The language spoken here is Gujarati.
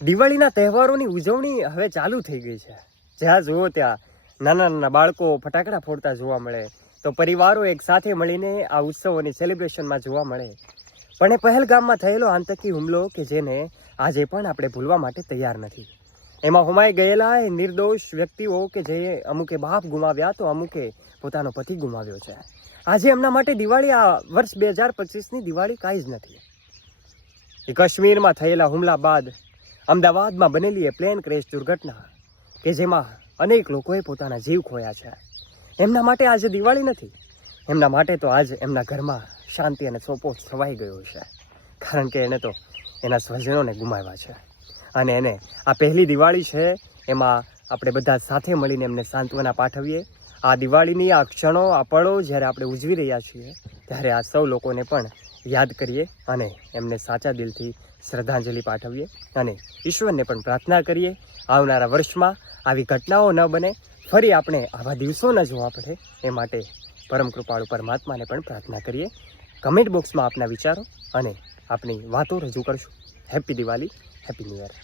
દિવાળીના તહેવારોની ઉજવણી હવે ચાલુ થઈ ગઈ છે. જ્યાં જુઓ ત્યાં નાના નાના બાળકો ફટાકડા ફોડતા જોવા મળે, તો પરિવારો એક સાથે મળીને આ ઉત્સવોની સેલિબ્રેશનમાં જોવા મળે. પણ એ પહેલગામમાં થયેલો આતંકી હુમલો કે જેને આજે પણ આપણે ભૂલવા માટે તૈયાર નથી. એમાં હોમાઈ ગયેલા એ નિર્દોષ વ્યક્તિઓ કે જે અમુકે બાપ ગુમાવ્યા તો અમુકે પોતાનો પતિ ગુમાવ્યો છે. આજે એમના માટે દિવાળી, આ વર્ષ 2025ની દિવાળી કાંઈ જ નથી. એ કાશ્મીરમાં થયેલા હુમલા બાદ અમદાવાદમાં બનેલી એ પ્લેન ક્રેશ દુર્ઘટના કે જેમાં અનેક લોકોએ પોતાના જીવ ખોયા છે, એમના માટે આજે દિવાળી નથી. એમના માટે તો આજ એમના ઘરમાં શાંતિ અને સોપો છવાઈ ગયો છે, કારણ કે એને તો એના સ્વજનોને ગુમાવ્યા છે. અને એને આ પહેલી દિવાળી છે, એમાં આપણે બધા સાથે મળીને એમને સાંત્વના પાઠવીએ. આ દિવાળીની આ ક્ષણો, આ પળો જ્યારે આપણે ઉજવી રહ્યા છીએ, ત્યારે આ સૌ લોકોને પણ યાદ કરીએ અને એમને સાચા દિલથી શ્રદ્ધાંજલિ પાઠવીએ અને ઈશ્વરને પણ પ્રાર્થના કરીએ આવનારા વર્ષમાં આવી ઘટનાઓ ન બને, ફરી આપણે આવા દિવસો ન જોવા પડે, એ માટે પરમ કૃપાળુ પરમાત્માને પણ પ્રાર્થના કરીએ. કમેન્ટ બોક્સમાં આપના વિચારો અને આપણી વાતો રજૂ કરશું. Happy Diwali, happy new year.